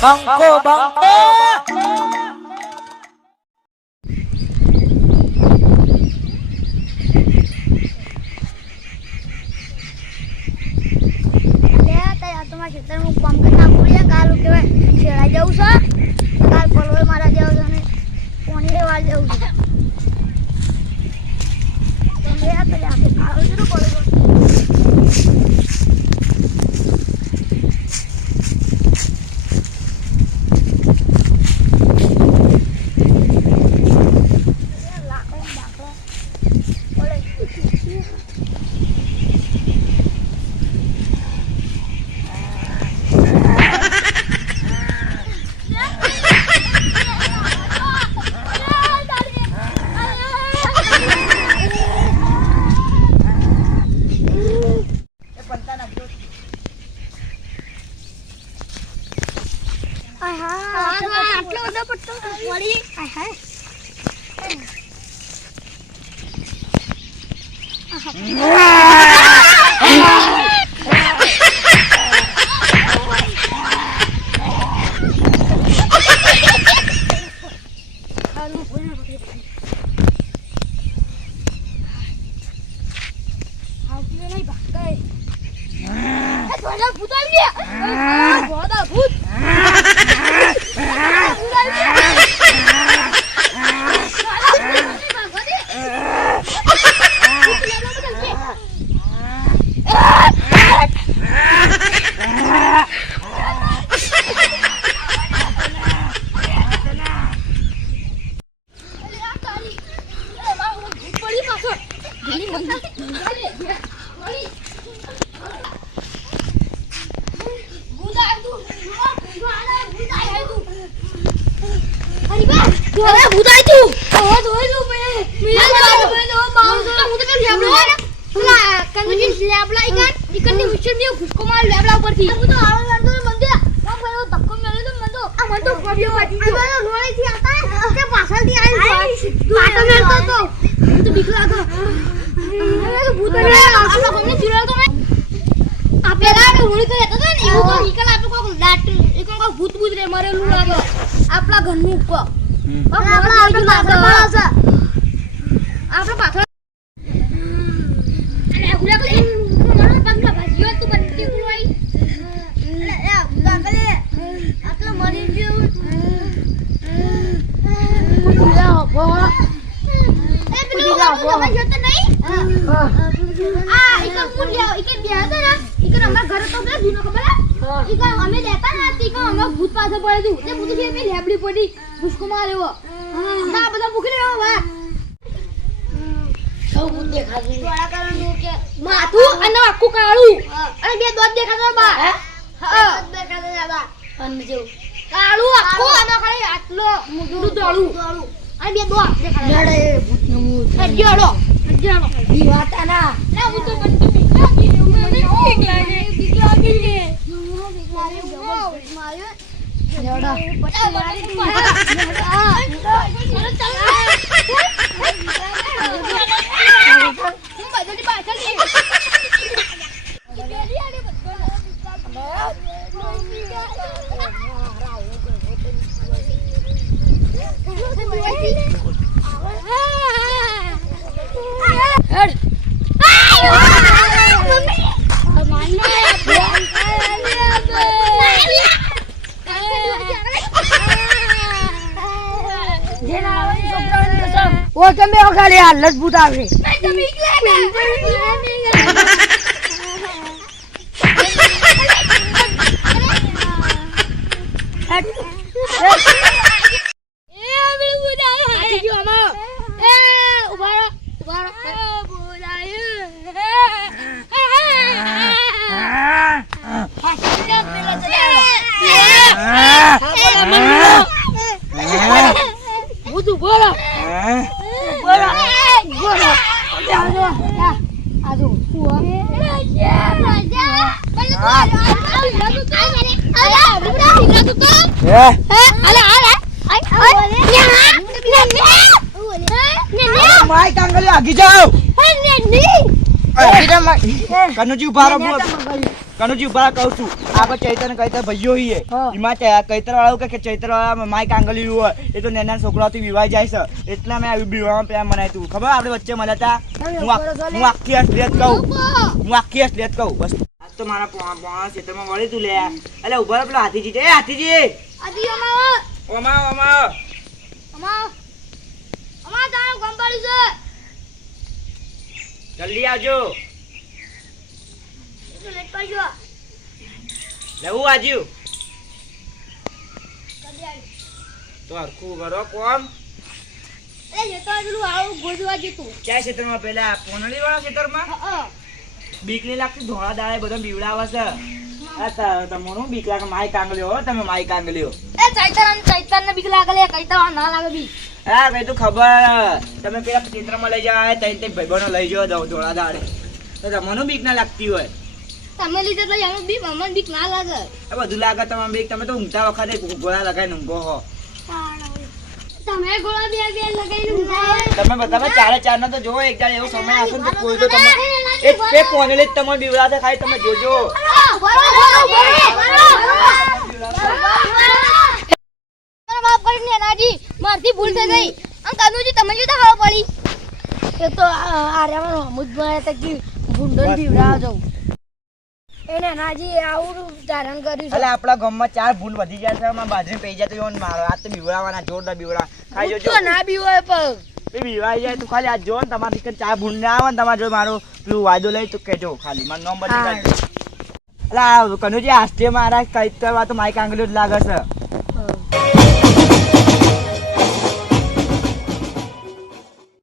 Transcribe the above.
બંકો બંકો લજબૂત આવે કનુજી ઉભા રહો. કનુજી ઉભા કહું છું આપણે ચૈતર ને કૈતર ભાઈઓ હીએ એમાં કૈતર વાળા કે ચૈતર વાળા માઈક આંગલી હોય એ તો નાના છોકરાઓથી વિવાહ જાય છે એટલે મેં આવી બીવામાં પ્રેમ મનાય તું ખબર આપણે વચ્ચે મળ્યા હતા હું આખી અસલિયત કહું બસ આજ તો મારા પોણા ક્ષેત્રમાં વળી તું લે એટલે ઉભા પેલો હાથીજી છે હાથીજી જલ્દી આવજો લેવું આજુ તો હરખું કરો કોમ ક્યાં ક્ષેત્રમાં પેલા પોનળી વાળા ક્ષેત્રમાં બીક નહીં લાગતી ધોળા દાડે બધા બીવડાવે છે તમને બીક લાગે માઈ કાંગલ્યો હો તમે માઈ કાંગલ્યો ચૈતર ને બીક લાગે કૈતર ના લાગે બી હા કઈ તું ખબર તમે પેલા ક્ષેત્રમાં લઈ જાવ તઈ ભાઈબંધો લઈ જાવ ધોળા દાડે તો તમને બીક ના લાગતી હોય તમે લીધે તો અમે બીક અમને બીક ના લાગે બધું લાગે તમારે બીક તમે તો ઊંઘતા વખતે ગોળા લગાવીને ઊંઘો હો તમે ગોળા બે લગાવીને ઊંઘા તમે બધા ચારે ના તો જોવો એક જાણ એવો સમય આવશે ને તો કોઈ તો તમે એક કોનેલે જ તમારે બીવડાતે ખાઈ તમે જોજો માફ કરીને નાજી મારથી ભૂલ થઈ ગઈ કાનુજી તમે જ તો હાવ પડી એ તો આર્યામાં અમુદભાઈ હતા કે ભૂંડન બીવડા જાવ એને નાજી આવું ધારણ કર્યું છે એટલે આપણા ગામમાં 4 ભૂલ વધી જાય છે માં બાજરી પઈ જાય તો યોન મારો આ તો બીવડાવાના જોરદાર બીવડા ખાઈ જોજો તો ના બીવાય પણ એ બીવાઈ જાય તું ખાલી આ જો ને તમારી કે 4 ભૂલ ના આવે ને તમારે જો મારો પેલું વાયદો લઈ તો કહેજો ખાલી મારું નામ બધી કાઢજો એટલે કનુજી આસ્તે મારા કઈ તો માઈક આંગલ્યો જ લાગે છે